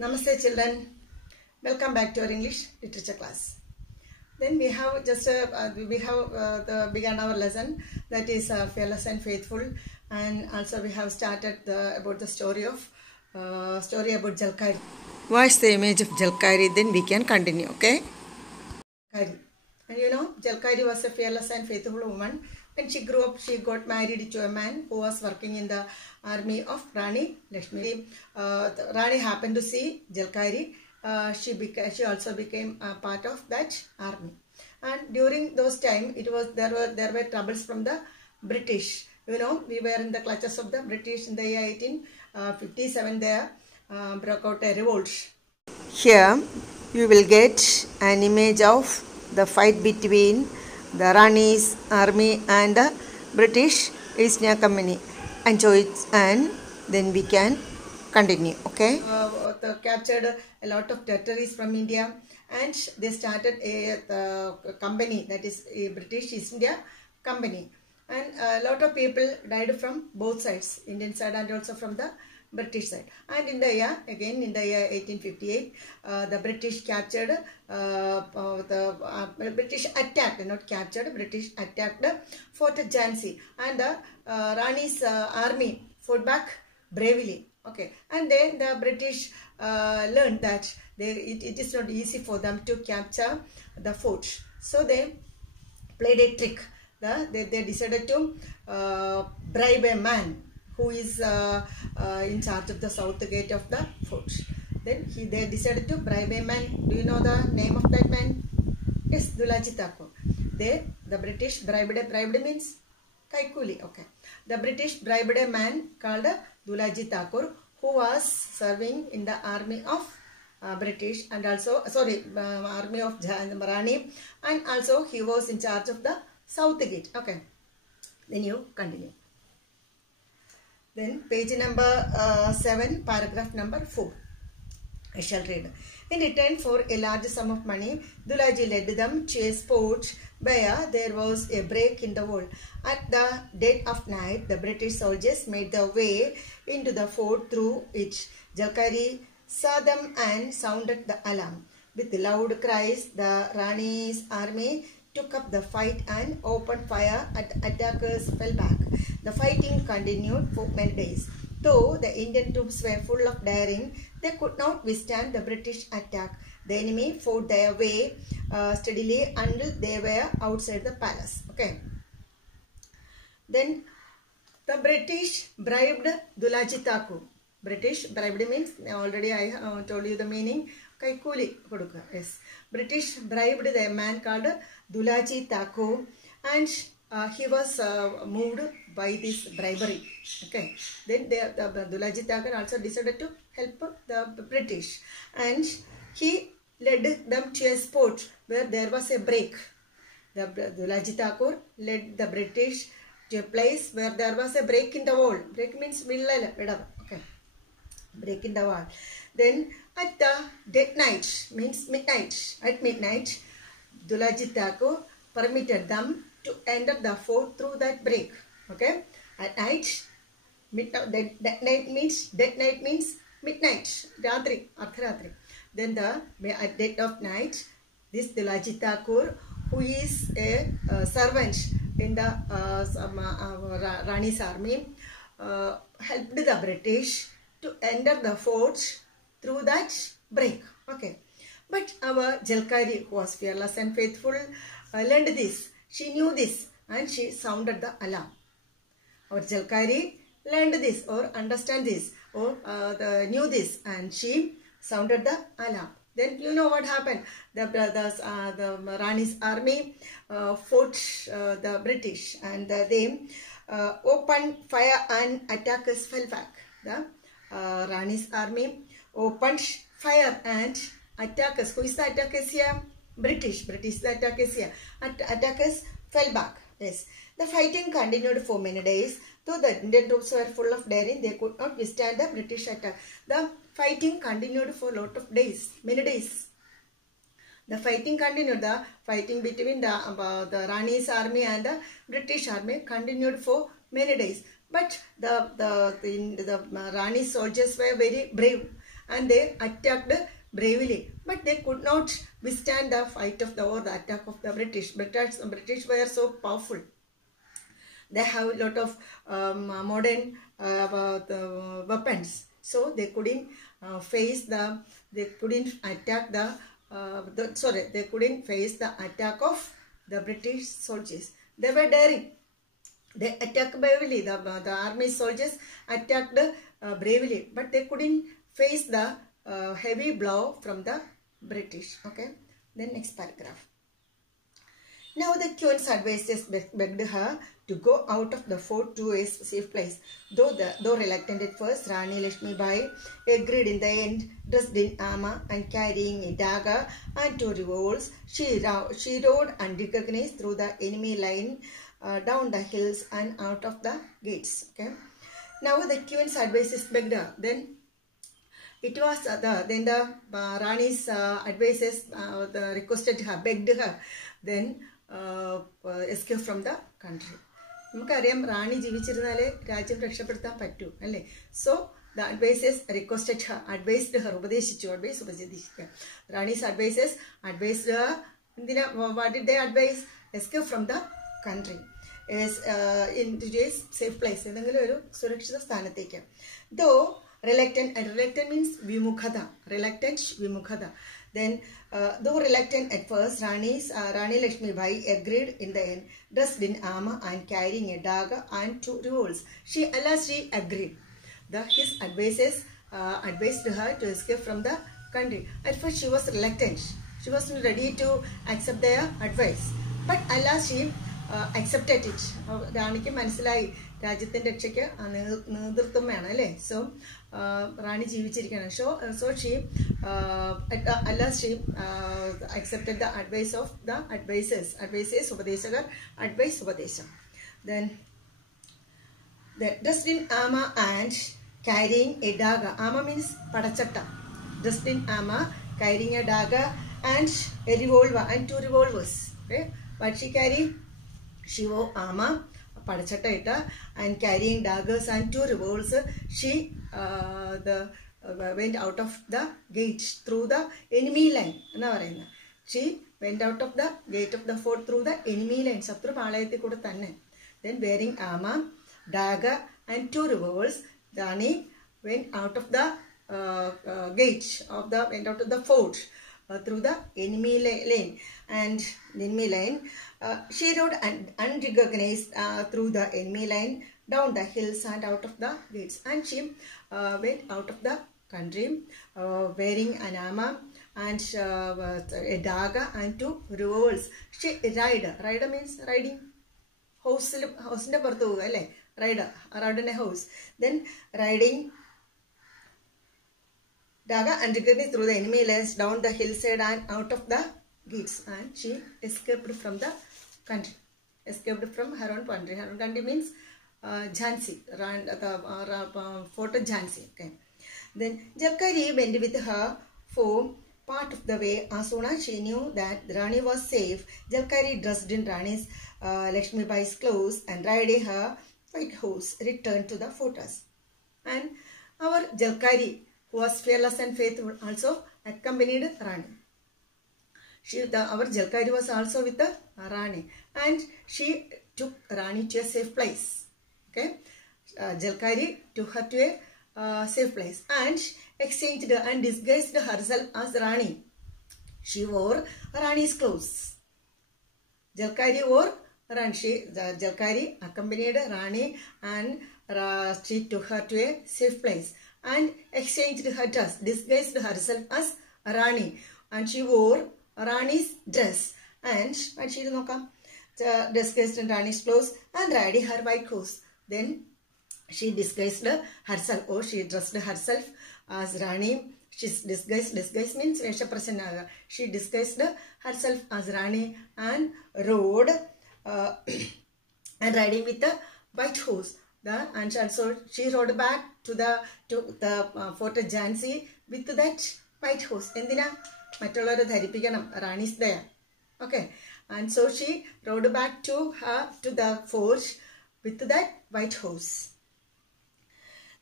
Namaste children, welcome back to our English literature class. Then we have begun our lesson, that is Fearless and Faithful, and also we have started about the story about Jalkairi. Watch the image of Jalkairi, then we can continue, okay? And you know, Jalkairi was a fearless and faithful woman. When she grew up, she got married to a man who was working in the army of Rani Lakshmi. Rani happened to see Jalkairi. She also became a part of that army. And during those time, there were troubles from the British. You know, we were in the clutches of the British in the year 1857. There broke out a revolt. Here you will get an image of the fight between the Rani's army and the British East India Company. Enjoy it and then we can continue, okay? They captured a lot of territories from India and they started a company, that is a British East India Company. And a lot of people died from both sides, Indian side and also from the British side. And in the year 1858, the British captured, British attacked, not captured, British attacked Fort Jhansi. And the Rani's army fought back bravely. Okay, and then the British learned that it is not easy for them to capture the fort. So they played a trick. They decided to bribe a man who is in charge of the south gate of the fort. Then they decided to bribe a man. Do you know the name of that man? Yes, Dulaji Thakur. The British bribed means Kaikuli. Okay. The British bribed a man called Dulaji Thakur, who was serving in the army of British and also army of Rani, and also he was in charge of the south gate. Okay. Then you continue. Then page number 7, paragraph number 4. I shall read. In return for a large sum of money, Dulaji led them to a spot where there was a break in the wall. At the dead of night, the British soldiers made their way into the fort through it. Jalkairi saw them and sounded the alarm. With loud cries, the Rani's army took up the fight and opened fire at attackers fell back. The fighting continued for many days. Though the Indian troops were full of daring, they could not withstand the British attack. The enemy fought their way steadily until they were outside the palace. Okay. Then the British bribed Dulaji Thakur. British bribed means, already I told you the meaning. Kaikuli Koduka. Yes. British bribed the man called Dulaji Thakur and he was moved by this bribery. Okay. Then the Dulaji Thakur also decided to help the British and he led them to a spot where there was a break. The Dulaji Thakur led the British to a place where there was a break in the wall. Break means villala. Okay. Break in the wall. Then at the dead night, means midnight, at midnight, Dulaji Thakur permitted them to enter the fort through that break. Okay. At night, dead night means midnight, Ratri, Artharatri. Then at dead of night, this Dulaji Thakur, who is a servant in the Rani's army, helped the British to enter the fort through that break. Okay. But our Jalkairi, who was fearless and faithful, learned this. She knew this and she sounded the alarm. Our Jalkairi learned this or understand this or knew this and she sounded the alarm. Then you know what happened. The Rani's army fought the British and they opened fire and attackers fell back. The Rani's army opened fire and attackers. Who is the attackers here? British the attackers here. Attackers fell back. Yes. The fighting continued for many days. Though the Indian troops were full of daring, they could not withstand the British attack. The fighting continued for a lot of days, many days. The fighting continued. The fighting between the Rani's army and the British army continued for many days. But the Rani soldiers were very brave and they attacked bravely, but they could not withstand the fight of the attack of the British. British were so powerful. They have a lot of modern weapons, so they couldn't they couldn't attack they couldn't face the attack of the British soldiers. They were daring. They attacked bravely. The army soldiers attacked bravely, but they couldn't face the heavy blow from the British. Okay. Then next paragraph. Now the queen's advisors begged her to go out of the fort to a safe place. Though reluctant at first, Rani Lakshmi Bai agreed in the end. Dressed in armor and carrying a dagger and 2 revolvers, she rode unrecognized through the enemy line, down the hills and out of the gates. Okay. Now the queen's advisors begged her. Then it was the Rani's advisors requested her, begged her, then escape from the country. നമുക്കറിയാം റാണി ജീവിച്ചിരുന്നാലേ രാജ്യം രക്ഷപ്പെടുത്താൻ പറ്റൂ അല്ലേ. So the advisors requested her, advised her, ഉപദേശിക്കുക. Rani's advisors advised her, what did they advise? Escape from the country, into a safe place, ഏതെങ്കിലും ഒരു സുരക്ഷിത സ്ഥാനത്തേക്ക്. Though reluctant means vimukhata. Then though reluctant at first, Rani Lakshmi Bai agreed in the end. Dressed in armor and carrying a dagger and 2 revolvers, she agreed. His advisors advised her to escape from the country. At first she was reluctant. She wasn't ready to accept their advice. But she accepted it. റാണിക്ക് മനസ്സിലായി രാജ്യത്തിൻ്റെ രക്ഷയ്ക്ക് നേതൃത്വം വേണം അല്ലേ. So റാണി ജീവിച്ചിരിക്കണം. So she accepted the advice of the advisors. ഉപദേശകർ ഉപദേശം. Then dressed in armor and carrying a dagger. Armor means padachata. Dressed in armor, carrying a dagger and a revolver and 2 revolvers. Okay. But she carried, she wore armor, padachata, and carrying daggers and 2 revolvers. She went out of the gate through the enemy line. She went out of the gate of the fort through the enemy line. Satru palayattil kuda thanne. Then wearing armor, dagger and 2 revolvers, Rani went out of the went out of the fort through the enemy lane. And enemy lane, she rode unrecognized through the enemy line, down the hills and out of the gates. And she went out of the country wearing an armor and a dagger and 2 revolvers. She rider means riding. ഹൗസിൻ്റെ പുറത്ത് പോകുക അല്ലേ, rider around in A house. Then riding dagger and recognized through the enemy lines, down the hillside and out of the gates. And she escaped from the country, escaped from her own country. Her own country means Jhansi, the fort of Jhansi. Okay. Then Jalkari went with her for part of the way. As soon as she knew that Rani was safe, Jalkari, dressed in Rani's Lakshmi Bai's clothes and riding her white horse, returned to the fortress. And our Jalkari, who was fearless and faithful, also accompanied Rani. Our Jalkari was also with the Rani, and she took Rani to a safe place. Okay, Jalkari took her to a safe place and exchanged and disguised herself as Rani. She wore Rani's clothes. Jalkari wore Rani. Jalkari accompanied Rani and she took her to a safe place and exchanged her dress, disguised herself as Rani, and she wore Rani's dress and she disguised in Rani's clothes and riding her white horse. Then she disguised herself, or she dressed herself as Rani. She's disguise means veshaprasannaga. She disguised herself as Rani and rode and riding with the white horse. And also she rode back to the fort of Jhansi with that white horse. Endina mattullavaru dharipikkanam, Rani is there. Okay. And so she rode back to the fort with that white horse.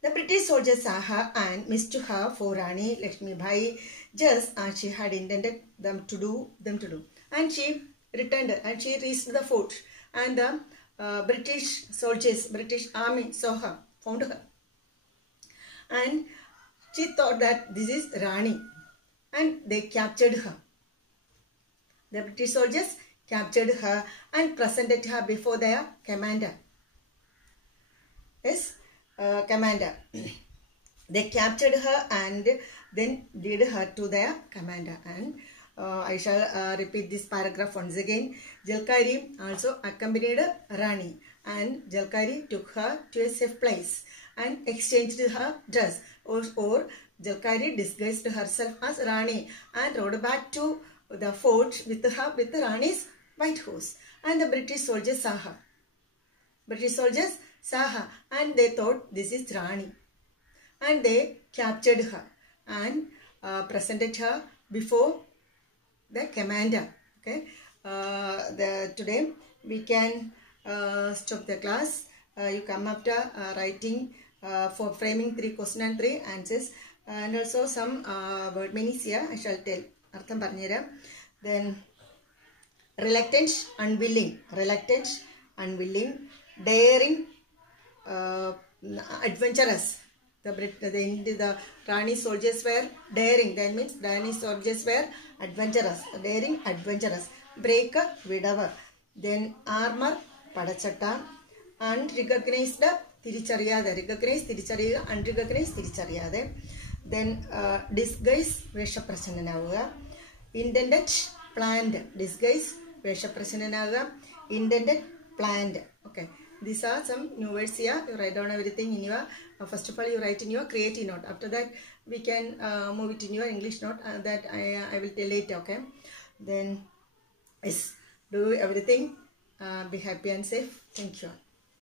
The British soldiers saw her and mistook her for Rani Lakshmi Bai, just as she had intended them to do. And she returned and she reached the fort. And the British soldiers, British army saw her, found her. And she thought that this is Rani. And they captured her. The British soldiers captured her and presented her before their commander. Yes, commander. They captured her and then led her to their commander. And I shall repeat this paragraph once again. Jalkari also accompanied Rani, and Jalkari took her to a safe place and exchanged her dress, or Jalkari disguised herself as Rani and rode back to the fort with Rani's white horse. And the British soldiers saw her. And they thought this is Rani. And they captured her and presented her before the commander. Okay. Today we can stop the class. You come after writing for framing 3 question and 3 answers, and also some word meanings here I shall tell. Artham parnera. Then reluctant, unwilling, daring, adventurous. The Rani soldiers were daring. That means Rani soldiers were adventurous. Daring, adventurous. Break, widower. Then armor, padachata. Unrecognized, tirichariade. Recognize, tirichariya. Unrecognized, tirichariade. Then disguise, veshaprasananavuga. Intended, planned. Disguise, veshaprasananavuga. Intended, planned. Okay. These are some new words here. You write down everything in your, first of all you write in your creative note. After that we can move it in your English note that I will tell later. Okay. Then yes, do everything. Be happy and safe. Thank you.